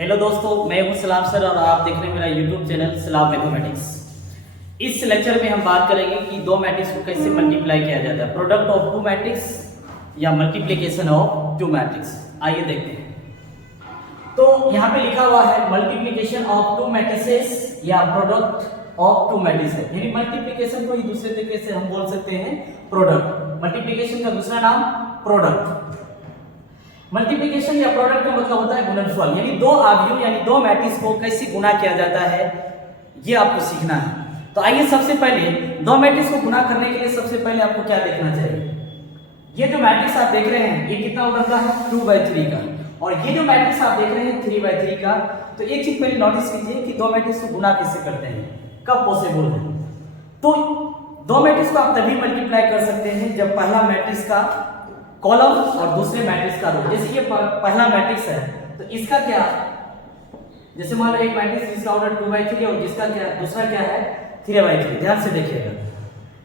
Hello दोस्तों, मैं हूं सलाम सर और आप देख रहे हैं मेरा यूट्यूब चैनल सलाम मैथमेटिक्स। इस लेक्चर में हम बात करेंगे कि दो मैट्रिक्स को कैसे मल्टीप्लाई किया जाता है, प्रोडक्ट ऑफ टू मैट्रिक्स या मल्टीप्लिकेशन ऑफ टू मैट्रिक्स। आइए देखते हैं। तो यहाँ पे लिखा हुआ है मल्टीप्लिकेशन ऑफ टू मैट्रिसेस या प्रोडक्ट ऑफ टू मैट्रिसेस, यानी मल्टीप्लिकेशन को ही दूसरे तरीके से हम बोल सकते हैं प्रोडक्ट। मल्टीप्लिकेशन का दूसरा नाम प्रोडक्ट। मल्टीप्लिकेशन या प्रोडक्ट का मतलब होता है गुणनफल, यानी दो अवयव यानी दो मैट्रिक्स को कैसे गुणा किया जाता है, ये आपको सीखना है। तो आइए सबसे पहले दो मैट्रिक्स को गुणा करने के लिए सबसे पहले आपको क्या देखना चाहिए। ये जो मैट्रिक्स आप देख रहे हैं ये कितना ऑर्डर का है, 2/3 का, और ये जो मैट्रिक्स आप देख रहे हैं 3/3 का। तो एक चीज पहले नोटिस कीजिए कि दो मैट्रिक्स को गुणा कैसे करते हैं, कब पॉसिबल है। तो दो मैट्रिक्स को आप तभी मल्टीप्लाई कर सकते हैं जब पहला मैट्रिक्स का कॉलम और दूसरे मैट्रिक्स का रो। जैसे ये पहला मैट्रिक्स है तो इसका क्या, जैसे मान लो एक मैट्रिक्स जिसका ऑर्डर 2/3 और जिसका क्या दूसरा क्या है 3/3। ध्यान से देखिएगा।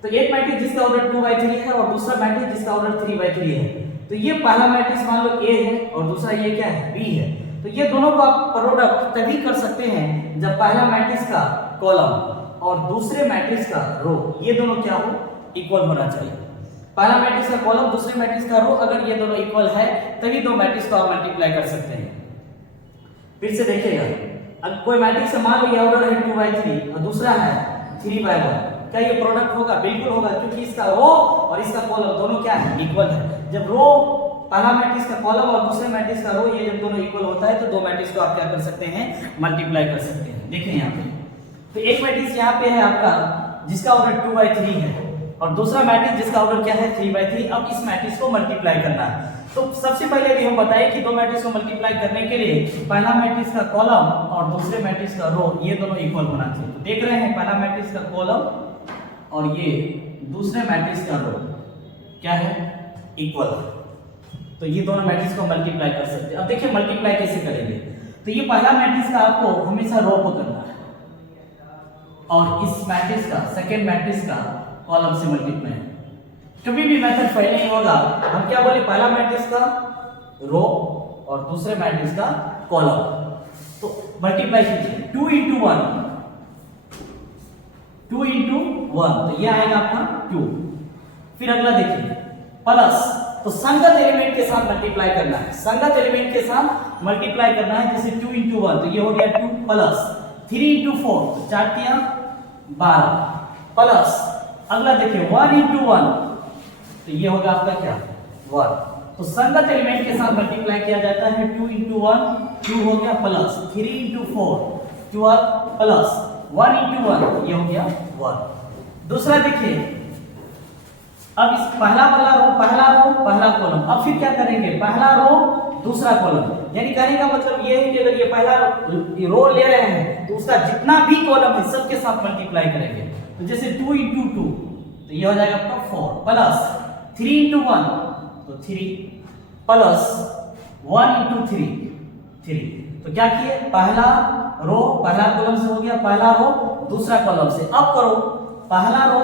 तो एक मैट्रिक्स जिसका ऑर्डर 2/3 है और दूसरा मैट्रिक्स जिसका ऑर्डर 3/3 है। तो ये पहला मैट्रिक्स मान लो A है और दूसरा ये क्या है B है। तो ये दोनों को आप प्रोडक्ट तभी कर सकते हैं जब पहला मैट्रिक्स का कॉलम और दूसरे मैट्रिक्स का रो ये दोनों क्या हो, इक्वल होना चाहिए। पहला मैट्रिक्स का कॉलम दूसरे मैट्रिक्स का रो अगर ये दोनों इक्वल है तभी दो मैट्रिक्स को आप मल्टीप्लाई कर सकते हैं। फिर से देखिएगा, अगर कोई मैट्रिक्स मान लो ये ऑर्डर है 2/3 और दूसरा है 3/1, क्या ये प्रोडक्ट होगा? बिल्कुल होगा, क्योंकि इसका रो और इसका कॉलम दोनों क्या है, इक्वल है। जब रो पहला मैट्रिक्स का कॉलम और दूसरे मैट्रिक्स का रो ये जब दोनों इक्वल होता है तो दो मैट्रिक्स को आप क्या कर सकते हैं, मल्टीप्लाई कर सकते हैं। देखिए यहाँ पे तो एक मैट्रिक्स यहाँ पे है आपका जिसका ऑर्डर 2/3 है और दूसरा मैट्रिक्स जिसका ऑर्डर क्या है 3/3। अब इस मैट्रिक्स को मल्टीप्लाई करना है। तो सबसे पहले भी हम बताएं कि दो मैट्रिक्स को मल्टीप्लाई करने के लिए पहला मैट्रिक्स का कॉलम और दूसरे मैट्रिक्स का रो ये दोनों इक्वल होना चाहिए। तो देख रहे हैं पहला मैट्रिक्स का कॉलम और ये दूसरे मैट्रिक्स का रो क्या है, इक्वल। तो ये दोनों मैट्रिक्स को मल्टीप्लाई कर सकते हैं। अब देखिए मल्टीप्लाई कैसे करेंगे। तो ये पहला मैट्रिक्स का आपको हमेशा रो पकड़ना है और इस मैट्रिक्स का सेकेंड मैट्रिक्स का कॉलम से मल्टीप्लाई। कभी भी मेथड फेल नहीं होगा। हम क्या बोले, पहला मैट्रिक्स का रो और दूसरे मैट्रिक्स का कॉलम। तो मल्टीप्लाई कीजिए 2 × 1, 2 × 1 तो ये आएगा आपका 2। फिर अगला देखिए प्लस, तो संगत एलिमेंट के साथ मल्टीप्लाई करना है, संगत एलिमेंट के साथ मल्टीप्लाई करना है। जैसे 2 × 1 तो ये हो गया 2 प्लस 3 × 4 4 × 12 प्लस अगला देखिए 1 × 1 तो ये होगा आपका क्या 1। तो संगत एलिमेंट के साथ मल्टीप्लाई किया जाता है। 2 × 1 2 हो गया प्लस 3 × 4 12 प्लस 1 × 1 ये हो गया 1। दूसरा देखिए, अब इस पहला वाला रो पहला कॉलम। अब फिर क्या करेंगे, पहला रो दूसरा कॉलम, यानी कहने का मतलब ये है कि अगर ये पहला रो ले रहे हैं तो उसका जितना भी कॉलम है सबके साथ मल्टीप्लाई करेंगे। तो जैसे 2 × 2 तो ये हो जाएगा आपका 4 प्लस 3 × 1 तो 3 प्लस 1 × 3 3। तो क्या किए, पहला रो पहला कॉलम से हो गया, पहला रो दूसरा कॉलम से। अब करो पहला रो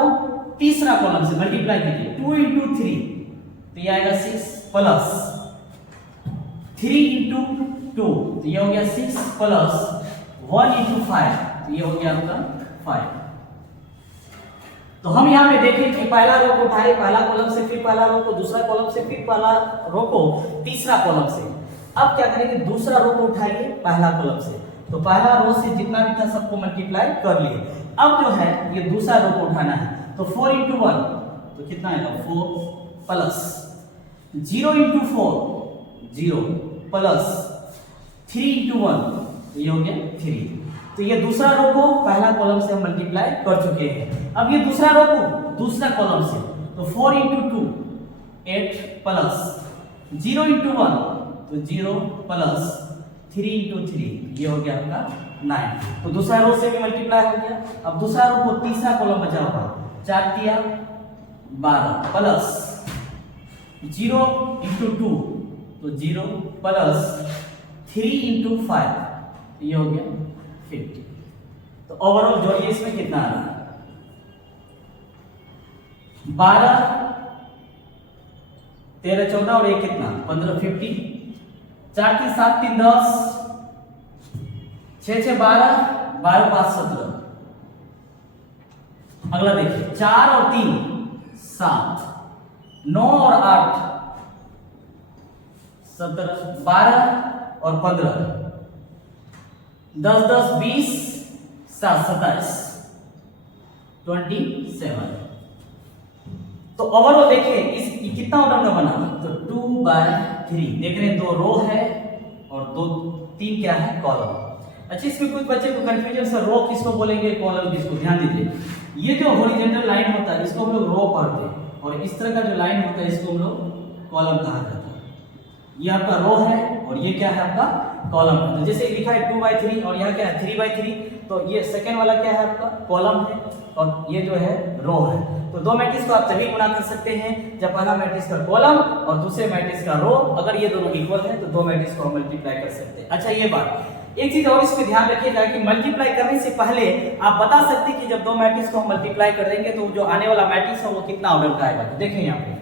तीसरा कॉलम से मल्टीप्लाई कीजिए 2 × 3 तो ये आएगा 6 प्लस 3 × 2 तो ये हो गया 6 प्लस 1 × 5 तो ये हो गया आपका 5। तो हम यहाँ पे देखें कि पहला रो को उठाए पहला कॉलम से, फिर पहला रो को दूसरा कॉलम से, फिर पहला रो को तीसरा कॉलम से। अब क्या करेंगे, दूसरा रो को उठाइए पहला कॉलम से। तो पहला रो से जितना भी था सबको मल्टीप्लाई कर लिए। अब जो है ये दूसरा रो को उठाना है। तो 4 × 1 तो कितना आएगा 4 प्लस 0 × 4 0 प्लस 3 × 1 तो ये हो गया 3। तो ये दूसरा रो को पहला कॉलम से हम मल्टीप्लाई कर चुके हैं। अब ये दूसरा रो को दूसरा कॉलम से, तो 4 × 2 8 प्लस 0 × 1 तो 0 प्लस 3 × 3 ये हो गया आपका 9। तो दूसरा रो से भी मल्टीप्लाई हो गया। अब दूसरा रो को तीसरा कॉलम बचा हुआ 4 × 12 प्लस 0 × 2 तो 0 प्लस 3 × 5 ये हो गया 50। तो ओवरऑल जोड़िए इसमें कितना आ रहा है 12 13 14 और ये कितना 15 50। 4 3 7 3 10 6 6 12, 12 5 17। अगला देखिए 4 और 3 7, 9 और 8 17, 12 और 15, 10 10 20, 7 27, 27। तो ओवरऑल देखिए इस कितना ऑर्डर का बना, तो 2/3 देख रहे हैं, 2 रो है और 3 क्या है, कॉलम। अच्छा, इसमें कुछ बच्चे को कंफ्यूजन, सर रो किसको बोलेंगे, कॉलम किसको? ध्यान दीजिए, ये जो हॉरिजॉन्टल लाइन होता है इसको हम लोग रो पढ़ते हैं, और इस तरह का जो लाइन होता है इसको हम लोग कॉलम कहा जाता है। ये आपका रो है और ये क्या है, आपका कॉलम है। तो जैसे लिखा है 2/3 और यहाँ क्या है 3/3, तो ये सेकंड वाला क्या है, आपका कॉलम है, और ये जो है रो है। तो दो मैट्रिक्स को आप तभी गुणा कर सकते हैं जब पहला मैट्रिक्स का कॉलम और दूसरे मैट्रिक्स का रो, अगर ये दोनों इक्वल है तो दो मैट्रिक्स को हम मल्टीप्लाई कर सकते हैं। अच्छा, ये बात एक चीज और इसमें ध्यान रखिएगा कि मल्टीप्लाई करने से पहले आप बता सकते हैं कि जब दो मैट्रिक्स को हम मल्टीप्लाई कर देंगे तो जो आने वाला मैट्रिक्स है वो कितना ऑर्डर का आएगा। तो देखें यहाँ पे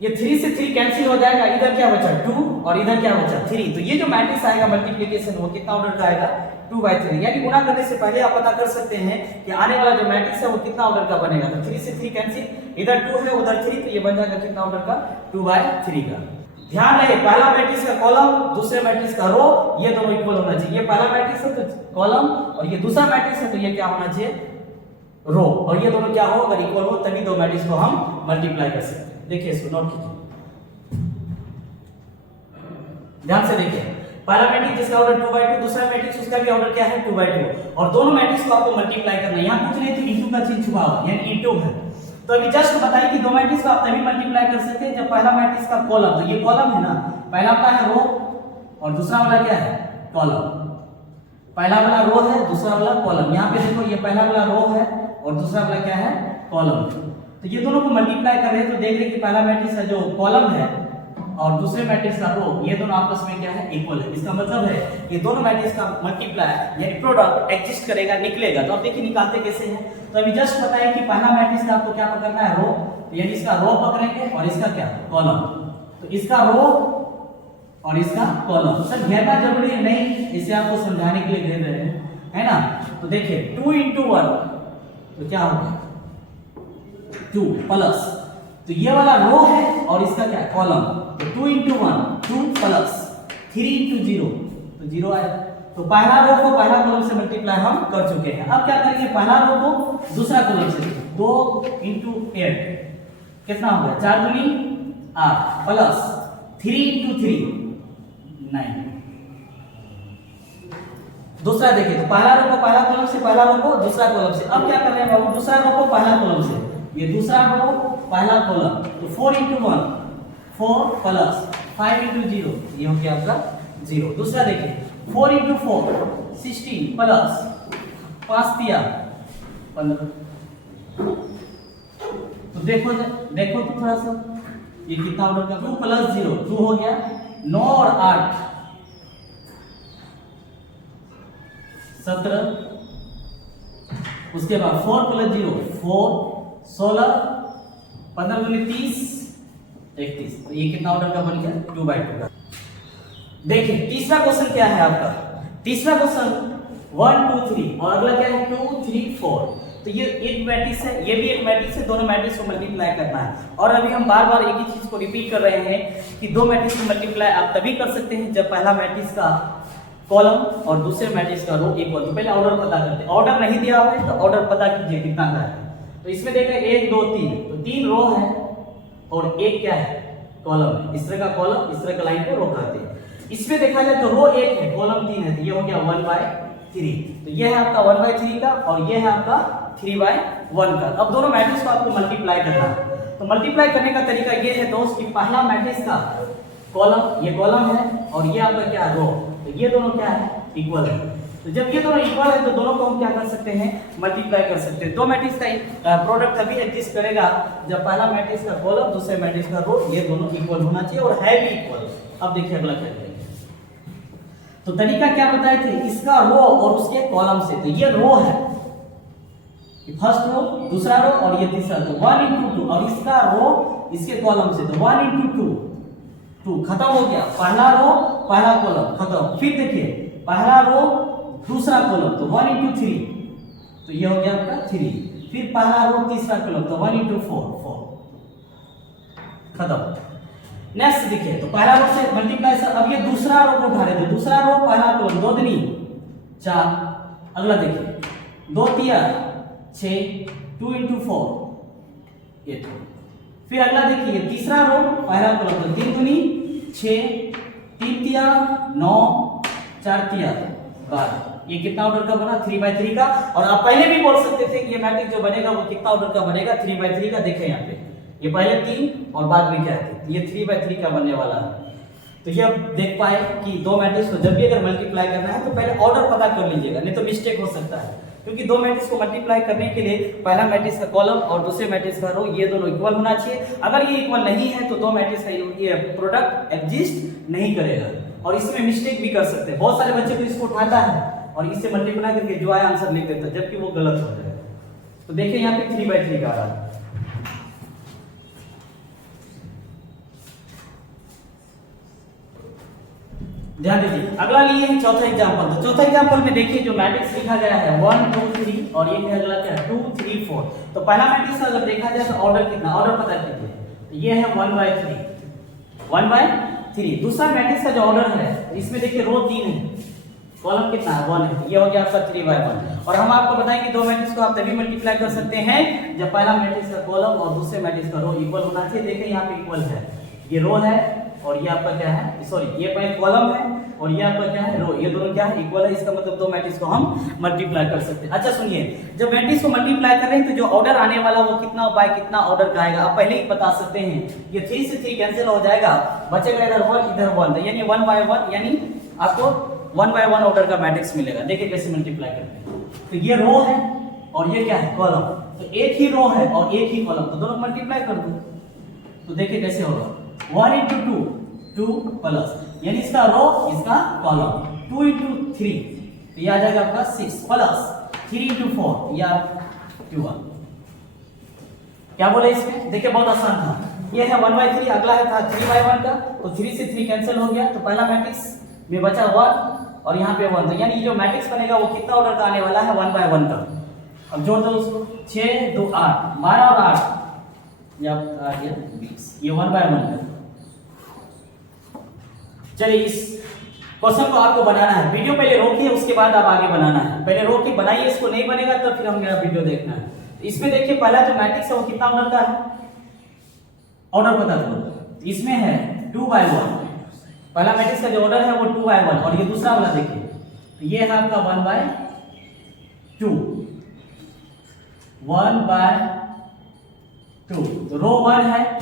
ये 3 से 3 कैंसिल हो जाएगा, इधर क्या बचा 2 और इधर क्या बचा 3, तो ये जो मैट्रिक्स आएगा मल्टीप्लिकेशन वो कितना ऑर्डर का आएगा, 2/3। यानी गुणा करने से पहले आप पता कर सकते हैं कि आने वाला जो मैट्रिक्स है वो कितना ऑर्डर का बनेगा। तो 3 से 3 कैंसिल, इधर 2 है उधर 3, तो ये बन जाएगा कितना ऑर्डर का, 2/3 का। ध्यान रहे, पहला मैट्रिक्स का कॉलम दूसरे मैट्रिक्स का रो, ये दोनों इक्वल होना चाहिए। ये पहला मैट्रिक्स है तो कॉलम, और ये दूसरा मैट्रिक्स है तो ये क्या होना चाहिए, रो, और ये दोनों क्या हो, अगर इक्वल हो तभी दो मैट्रिक्स को हम मल्टीप्लाई कर सकते हैं। देखिए इसको नोट कीजिए, ध्यान से देखिए, पहला मैट्रिक्स जिसका ऑर्डर 2/2, दूसरा मैट्रिक्स उसका भी ऑर्डर क्या है 2/2, और दोनों मैट्रिक्स को आपको मल्टीप्लाई करना है। यहां कुछ नहीं तो इनटू का चिन्ह छुपा हुआ, यानी इनटू है। तो अभी जस्ट बताइए कि दो मैट्रिक्स को आप तभी मल्टीप्लाई कर सकते हैं जब पहला मैट्रिक्स का कॉलम, तो ये कॉलम है ना, पहला आपका है रो और दूसरा वाला क्या है, कॉलम। पहला वाला रो है, दूसरा वाला कॉलम। यहाँ पे देखो ये पहला वाला रो है और दूसरा वाला क्या है, कॉलम। तो ये दोनों को मल्टीप्लाई कर रहे हैं तो देख रहे हैं कि पहला मैट्रिक्स का जो कॉलम है और दूसरे मैट्रिक्स का रो, ये दोनों आपस में क्या है, इक्वल है। इसका मतलब है ये दोनों मैट्रिक्स का मल्टीप्लाई यानी प्रोडक्ट एग्जिस्ट करेगा, निकलेगा। तो आप देखिए निकालते कैसे हैं। तो अभी जस्ट बताइए कि पहला मैट्रिक्स का आपको क्या पकड़ना है, रो, तो यानी इसका रो पकड़ेंगे और इसका क्या, कॉलम। तो इसका रो और इसका कॉलम। सर घेरना जरूरी है नहीं, इसे आपको समझाने के लिए घेर रहे हैं, है ना। तो देखिए 2 × 1 तो क्या होगा 2 प्लस, तो ये वाला रो है और इसका क्या कॉलम, तो 2 × 1 2 प्लस 3 × 0 तो 0 आया। तो पहला रो को पहला कॉलम से मल्टीप्लाई हम कर चुके हैं। अब क्या करेंगे, पहला रो को दूसरा कॉलम से, 2 × 8 कितना हो गया, 4 दूनी 8 प्लस 3 × 3 9। दूसरा देखिए, तो पहला रो को पहला कॉलम से, पहला रो को दूसरा कॉलम से। अब क्या कर रहे हैं बाबू, दूसरा रो को पहला कॉलम से, ये दूसरा रो पहला कॉलम, तो 4 × 1 4 प्लस 5 × 0 ये हो गया आपका 0। दूसरा देखिए 4 × 4 16 प्लस 5 दिया 15। तो देखो तो थोड़ा सा ये कितना ऑर्डर का, 2 + 0 2 हो गया, 9 और 8 17। उसके बाद 4 + 0 4 16 15 × 30 31। तो ये कितना ऑर्डर का बन गया, 2/2 का। देखिए तीसरा क्वेश्चन क्या है आपका, तीसरा क्वेश्चन 1 2 3 और अगला क्या है 2 3 4। तो ये एक मैट्रिक्स है, ये भी एक मैट्रिक्स है, दोनों मैट्रिक्स को मल्टीप्लाई करना है। और अभी हम बार बार एक ही चीज को रिपीट कर रहे हैं कि दो मैट्रिक्स को मल्टीप्लाई आप तभी कर सकते हैं जब पहला मैट्रिक्स का कॉलम और दूसरे मैट्रिक्स का रो इक्वल। तो पहले ऑर्डर पता करते हैं, ऑर्डर नहीं दिया हुआ है तो ऑर्डर पता कीजिए कितना का है। तो इसमें देख रहे हैं 1 2 3, तो 3 रो है और एक क्या है, कॉलम है। इस तरह का कॉलम, इस तरह का लाइन को रो कहते हैं। इसमें देखा जाए तो रो 1 है, कॉलम 3 है, तो ये हो गया 1/3। तो ये है आपका 1/3 का और ये है आपका 3/1 का। अब दोनों मैट्रिक्स को आपको मल्टीप्लाई करना है। तो मल्टीप्लाई करने का तरीका ये है दोस्त कि पहला मैट्रिक्स का कॉलम, ये कॉलम है और ये आपका क्या है, रो, तो ये दोनों क्या है, इक्वल है। तो जब ये दोनों इक्वल है तो दोनों को हम क्या कर सकते हैं, मल्टीप्लाई कर सकते हैं। दो मैट्रिक्स का प्रोडक्ट तभी एग्जिस्ट करेगा जब पहला मैट्रिक्स का कॉलम दूसरे मैट्रिक्स का रो ये दोनों इक्वल होना चाहिए और है भी इक्वल। अब देखिए अगला क्या करेंगे। तो तरीका क्या बताए थे, इसका रो और उसके कॉलम से। तो ये रो है, फर्स्ट रो दूसरा रो और ये तीसरा, तो 1 × 2 और इसका रो इसके कॉलम से, तो 1 × 2 2 खत्म हो गया, पहला रो पहला कॉलम खत्म। फिर देखिए पहला रो दूसरा कॉलम तो 1 into 3, तो ये हो गया आपका 3। फिर पहला रो तीसरा कॉलम तो 1 into 4, 4 खत्म। नेक्स्ट देखिए, तो पहला रो से मल्टीप्लाई सर, अब ये दूसरा रो को उठा रहे थे, दूसरा रो पहला कॉलम 2 दूनी 4। अगला देखिए 2 तिया 6, 2 into 4 ये। फिर अगला देखिए तीसरा रो पहला कॉलम तो 3 दूनी 6, 3 तिया 9, 4 तिया 12। ये कितना ऑर्डर का बना? 3/3 का। और आप पहले भी बोल सकते थे कि ये मैट्रिक्स जो बनेगा वो कितना ऑर्डर का बनेगा? 3/3 का। देखें यहाँ पे ये पहले 3 और बाद में क्या है, ये 3/3 का बनने वाला है। तो ये आप देख पाए कि दो मैट्रिक्स को जब भी अगर मल्टीप्लाई करना है तो पहले ऑर्डर पता कर लीजिएगा, नहीं तो मिस्टेक हो सकता है। क्योंकि दो मैट्रिक्स को मल्टीप्लाई करने के लिए पहला मैट्रिक्स का कॉलम और दूसरे मैट्रिक्स का रो ये दोनों इक्वल होना चाहिए। अगर ये इक्वल नहीं है तो दो मैट्रिक्स का ये प्रोडक्ट एग्जिस्ट नहीं करेगा। और इसमें मिस्टेक भी कर सकते हैं, बहुत सारे बच्चे को इसको उठाता है और इससे मल्टीप्लाई करके जो आया आंसर लिख देता है, जबकि वो गलत हो जाएगा। तो देखिए यहाँ पे 3/3 का आ रहा है। ध्यान दीजिए, अगला लिए है चौथा एग्जांपल। तो चौथा एग्जांपल में देखिए जो मैट्रिक्स लिखा गया है 1 2 3 और ये है अगला क्या है 2 3 4। तो पहला मैट्रिक्स अगर देखा जाए तो ऑर्डर कितना, ऑर्डर पता कीजिए। तो ये है 1/3। दूसरा मैट्रिक्स का जो ऑर्डर है इसमें देखिए रो 3 है, कॉलम कितना है 1 है, ये हो गया आपका 3/1। और हम आपको बताएं कि दो मैट्रिक्स को आप तभी मल्टीप्लाई कर सकते हैं जब पहला मैट्रिक्स का कॉलम और दूसरे मैट्रिक्स का रो इक्वल होना चाहिए। देखिए यहाँ पे इक्वल है, ये रो है और ये आपका क्या है, सॉरी ये कॉलम है और ये आपका क्या है रो, ये दोनों क्या है इक्वल है। इसका मतलब दो मैट्रिक्स को हम मल्टीप्लाई कर सकते हैं। अच्छा सुनिए, जब मैट्रिक्स को मल्टीप्लाई कर रहे हैं तो जो ऑर्डर आने वाला वो कितना बाय कितना ऑर्डर का आएगा आप पहले ही बता सकते हैं। ये 3 से 3 कैंसिल हो जाएगा, बचेगा इधर 1 इधर 1, यानी 1/1, यानी आपको 1/1 ऑर्डर का मैट्रिक्स मिलेगा। देखिए कैसे मल्टीप्लाई करते हैं। तो ये रो है और ये क्या है कॉलम, तो एक ही रो है और एक ही कॉलम, तो दोनों मल्टीप्लाई कर दो। तो देखिए कैसे होगा 1 into 2 2 प्लस, यानी इसका रो इसका कॉलम 2 into 3 तो ये आ जाएगा आपका 6 प्लस 3 into 4 ये आप 21। क्या बोले इसमें? देखिए बहुत आसान था। ये है 1/3, अगला है था 3/1 का, तो 3 से 3 कैंसिल हो गया, तो पहला मैट्रिक्स में बचा 1 और यहाँ पे 1, तो यानी जो मैट्रिक्स बनेगा वो कितना ऑर्डर का आने वाला है 1/1 का। अब जोड़ दो उसको, 6 2 8 12 और 8 ये आ गया 20, ये 1/1 है। चलिए इस क्वेश्चन को आपको बनाना है, वीडियो पहले रोकिए उसके बाद आप आगे बनाना है। पहले रोक के बनाइए, इसको नहीं बनेगा तो फिर हम मेरा वीडियो देखना है। इसमें देखिए पहला जो मैट्रिक्स है वो कितना ऑर्डर का है, ऑर्डर बता दो। इसमें है 2/1, पहला मैट्रिक्स का जो ऑर्डर है वो 2/1 और ये दूसरा वाला देखिए तो ये है आपका 1/2, 1/2, तो रो 1 है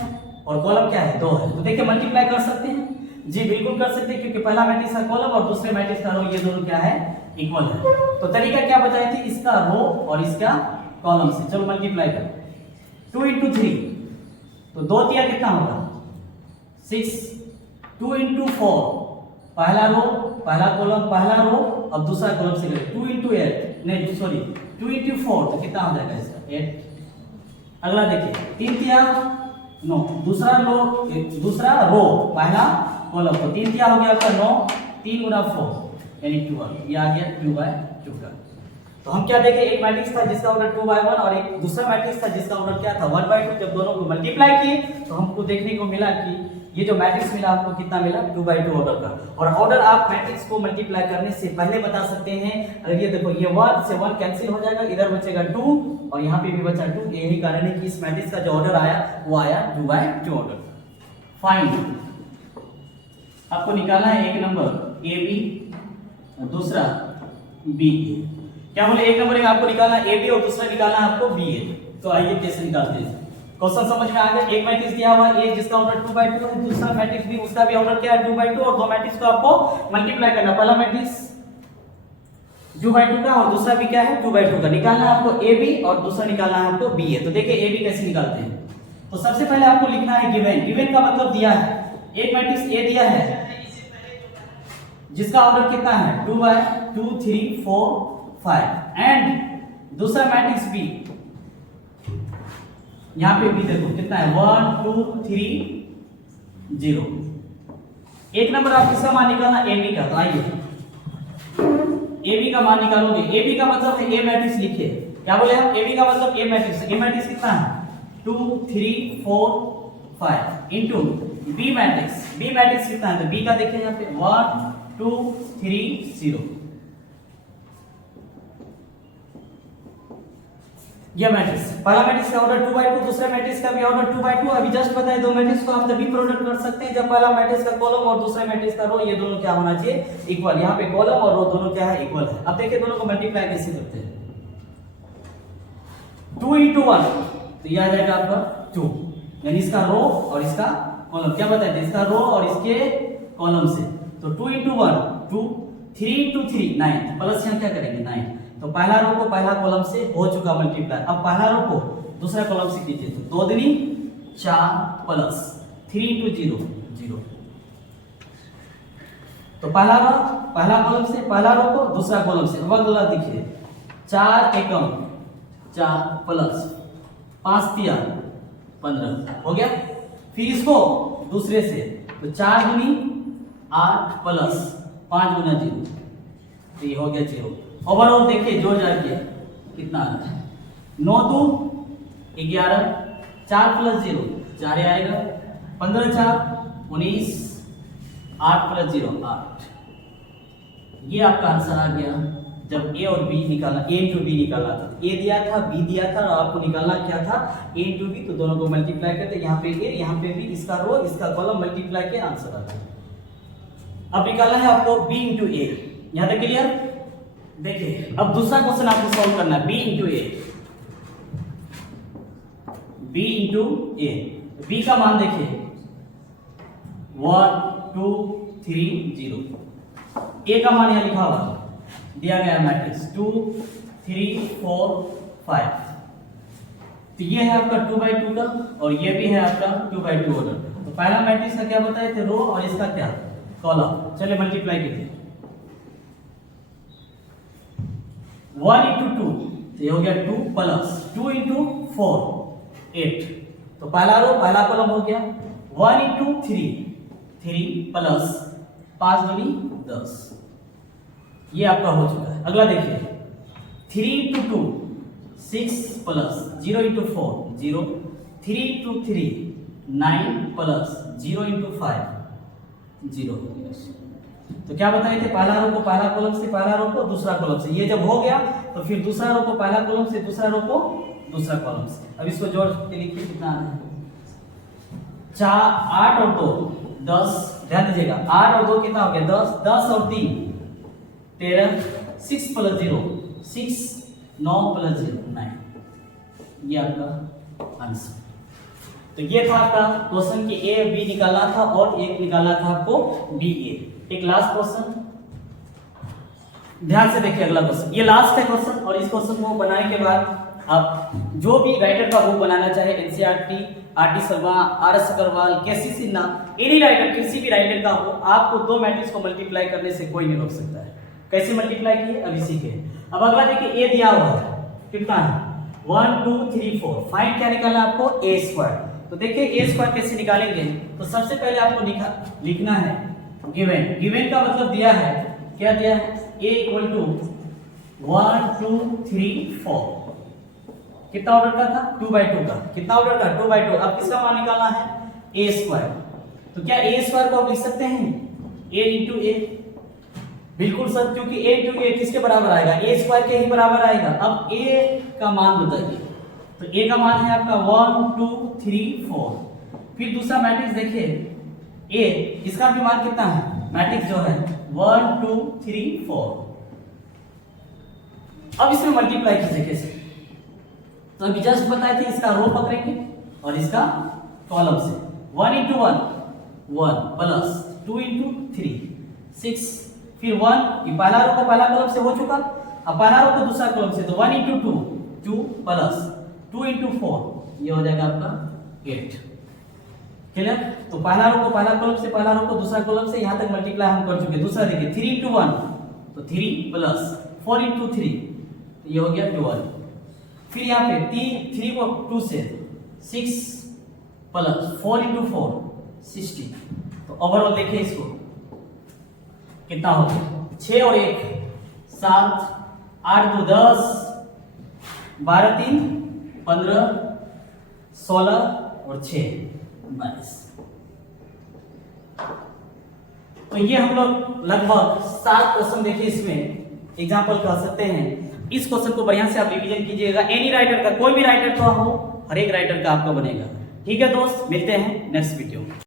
और कॉलम क्या है 2 है। तो देखिए मल्टीप्लाई कर सकते हैं, जी बिल्कुल कर सकते हैं, क्योंकि पहला मैट्रिक्स का कॉलम और दूसरे मैट्रिक्स का रो ये दोनों क्या है इक्वल है। तो तरीका क्या बताए थे, इसका रो और इसका कॉलम से। चलो मल्टीप्लाई कर 2 into 3 तो 2 तिया कितना होगा 6, 2 into 4 पहला रो पहला कॉलम पहला रो, अब दूसरा कॉलम से 2 into 8 नहीं सॉरी 2 into 4 तो कितना हो जाएगा इसका 8। अगला देखिए 3 तिया 9, दूसरा रो पहला कॉलम तो 3 तिया हो गया आपका 9, 3 गुना 4 यानी 12, ये आ गया 2/2 का। तो हम क्या देखें, एक मैट्रिक्स था जिसका ऑर्डर 2/1 और एक दूसरा मैट्रिक्स था जिसका ऑर्डर क्या था 1/2। जब दोनों को मल्टीप्लाई किए तो हमको देखने को मिला कि ये जो मैट्रिक्स मिला आपको कितना मिला 2/2 ऑर्डर का। और ऑर्डर आप मैट्रिक्स को मल्टीप्लाई करने से पहले बता सकते हैं। अगर ये देखो ये 1 से 1 कैंसिल हो जाएगा, इधर बचेगा 2 और यहाँ पे भी बचा 2, यही कारण है कि इस मैट्रिक्स का जो ऑर्डर आया वो आया 2/2 ऑर्डर। फाइंड आपको निकालना है एक नंबर ए बी और दूसरा बी ए। क्या बोले, एक नंबर आपको निकालना ए बी और दूसरा निकालना है आपको बी ए। तो आइए कैसे निकालते हैं, क्वेश्चन समझ में आ गया। एक मैट्रिक्स दिया हुआ है जिसका ऑर्डर 2/2 है, दूसरा मैट्रिक्स भी उसका भी ऑर्डर क्या है 2/2 और दो मैट्रिक्स को आपको मल्टीप्लाई करना। पहला मैट्रिक्स 2/2 का और दूसरा भी क्या है 2/2 का। निकालना है आपको ए बी और दूसरा निकालना है आपको बी ए। तो देखिए ए बी कैसे निकालते हैं। तो सबसे पहले आपको लिखना है गिवन। गिवन का मतलब दिया है, एक मैट्रिक्स ए दिया है जिसका ऑर्डर कितना है 2/2 3 4 5 एंड दूसरा मैट्रिक्स बी, यहां पे बी देखो कितना है 1 2 3 0। एक नंबर आप किसका मान निकालना ए बी का। तो आइए ए बी का मान निकालोगे, ए बी का मतलब है ए मैट्रिक्स लिखिए, क्या बोले हम, ए बी का मतलब ए मैट्रिक्स, ए मैट्रिक्स कितना है 2 3 4 5 into B matrix, B matrix कितना है, तो बी का देखिए यहाँ पे 1 2 3 0, यह मैट्रिक्स, पहला मैट्रिक्स का ऑर्डर 2/2, दूसरा मैट्रिक्स का भी ऑर्डर 2/2। अभी जस्ट बताए दो मैट्रिक्स को आप तभी प्रोडक्ट कर सकते हैं जब पहला मैट्रिक्स का कॉलम और दूसरा मैट्रिक्स का रो ये दोनों क्या होना चाहिए, इक्वल। यहाँ पे कॉलम और रो दोनों क्या है, इक्वल है। अब देखिए दोनों को मल्टीप्लाई कैसे करते हैं, 2 into 1 तो ये आ जाएगा आपका 2, यानी इसका रो और इसका कॉलम, क्या बताए थे, इसका रो और इसके कॉलम से, तो 2 into 1 2, 3 into 3 9, प्लस यहाँ क्या करेंगे 9, तो पहला रो को पहला कॉलम से हो चुका मल्टीप्लाई। अब पहला रो को दूसरा कॉलम से कीजिए, तो 2 दूनी 4 प्लस 3 into 0 0, तो पहला रो पहला कॉलम से पहला रो को दूसरा कॉलम से, अब अगला देखिए 4 एकम 4 प्लस 5 3 15 हो गया। फिर इसको दूसरे से, तो 4 दूनी 8 प्लस 5 गुना 0, तो ये हो गया 0। ओवरऑल देखिए जोड़ जाड़ के कितना आ रहा है, 9 2 11, 4 प्लस 0 4 आएगा, 15 4 19, 8 प्लस 0 8, ये आपका आंसर आ गया। जब ए और बी निकालना, ए इंटू बी निकालना था, ए दिया था बी दिया था और आपको निकालना क्या था ए इंटू बी, तो दोनों को मल्टीप्लाई करते, यहाँ पे ए यहाँ पे बी, इसका रो इसका कॉलम मल्टीप्लाई के आंसर आता है। अब निकालना है आपको बी इंटू ए, यहाँ तक क्लियर। देखिए अब दूसरा क्वेश्चन आपको सॉल्व करना है, बी इंटू ए, बी इंटू ए, बी का मान देखिए 1 2 3 0, ए का मान यहाँ लिखा हुआ दिया गया मैट्रिक्स 2 3 4 5, तो ये है आपका 2/2 का और ये भी है आपका 2/2 ऑर्डर। तो पहला मैट्रिक्स का क्या बताए थे, रो और इसका क्या कॉलम, चलिए मल्टीप्लाई कीजिए, 1 into 2 तो ये हो गया 2 प्लस 2 into 4 8, तो पहला रो पहला कॉलम हो गया, 1 into 3 3 प्लस 5 दूनी 10, ये आपका हो चुका है। अगला देखिए 3 into 2 6 plus 0 into 4 0, 3 into 3 9 plus 0 into 5 0। तो क्या बताए थे, पहला रो को पहला कॉलम से पहला रो को दूसरा कॉलम से, ये जब हो गया तो फिर दूसरा रो को पहला कॉलम से दूसरा रो को दूसरा कॉलम से। अब इसको जोड़ के लिखिए कितना आ रहा है, 4 8 और 2 10, ध्यान दीजिएगा 8 और 2 कितना हो गया 10, 10 और 3 13, 6 प्लस 0 6, 9 प्लस 0 9, ये आपका आंसर। तो ये था आपका क्वेश्चन कि ए बी निकालना था और एक निकालना था आपको बी ए। एक लास्ट क्वेश्चन, ध्यान से देखिए अगला क्वेश्चन, ये लास्ट है क्वेश्चन, और इस क्वेश्चन को बनाने के बाद आप जो भी राइटर का बुक बनाना चाहे, NCERT, RT Sharma, RS Agarwal, KC Sinha, any writer किसी भी राइटर का हो, आपको दो मैट्रिक्स को मल्टीप्लाई करने से कोई नहीं रोक सकता है। कैसे मल्टीप्लाई किए अभी सीखे। अब अगला देखिए ए दिया हुआ है कितना है 1 2 3 4, फाइंड क्या निकालना है आपको ए स्क्वायर। तो देखिए ए स्क्वायर कैसे निकालेंगे, तो सबसे पहले आपको लिखना है गिवन। गिवन का मतलब दिया है, क्या दिया है a इक्वल टू 1 2 3 4, कितना ऑर्डर का था 2/2 का, कितना ऑर्डर का 2/2। अब किसका मान निकालना है a स्क्वायर। तो क्या a स्क्वायर को आप लिख सकते हैं a इंटू a, बिल्कुल सर, क्योंकि a इंटू a किसके बराबर आएगा a स्क्वायर के ही बराबर आएगा। अब a का मान बताइए, तो a का मान है आपका 1 2 3 4। फिर दूसरा मैट्रिक्स देखिए a, इसका भी मान कितना है मैट्रिक्स जो है 1 2 3 4। अब इसमें मल्टीप्लाई कीजिए कैसे, तो अभी जस्ट बताए थे इसका रो पकड़ेंगे और इसका कॉलम से 1 इंटू 1 1 प्लस 2 इंटू 3 6, फिर 1 ये पहला रो को पहला कॉलम से हो चुका, अब पहला रो को दूसरा कॉलम से, तो 1 इंटू 2 2 प्लस 2 इंटू 4, ये हो जाएगा आपका 8। क्लियर। तो पहला रो को पहला कॉलम से पहला रो को दूसरा कॉलम से, यहां तक मल्टीप्लाई हम कर चुके। दूसरा देखिए 3 इंटू 1 तो 3 प्लस 4 इंटू 3, ये हो गया 12। फिर यहाँ पे 3 को 2 से 6 प्लस 4 इंटू 4 60। तो ओवरऑल देखिए इसको कितना हो गया 6 और 1 7, 8 2 10, 12 3 15, 16 और 6 22। तो ये हम लोग लगभग 7 क्वेश्चन देखिए इसमें एग्जाम्पल कह सकते हैं। इस क्वेश्चन को बढ़िया से आप रिवीजन कीजिएगा। एनी राइटर का, कोई भी राइटर का हो, हर एक राइटर का आपका बनेगा। ठीक है दोस्त, मिलते हैं नेक्स्ट वीडियो में।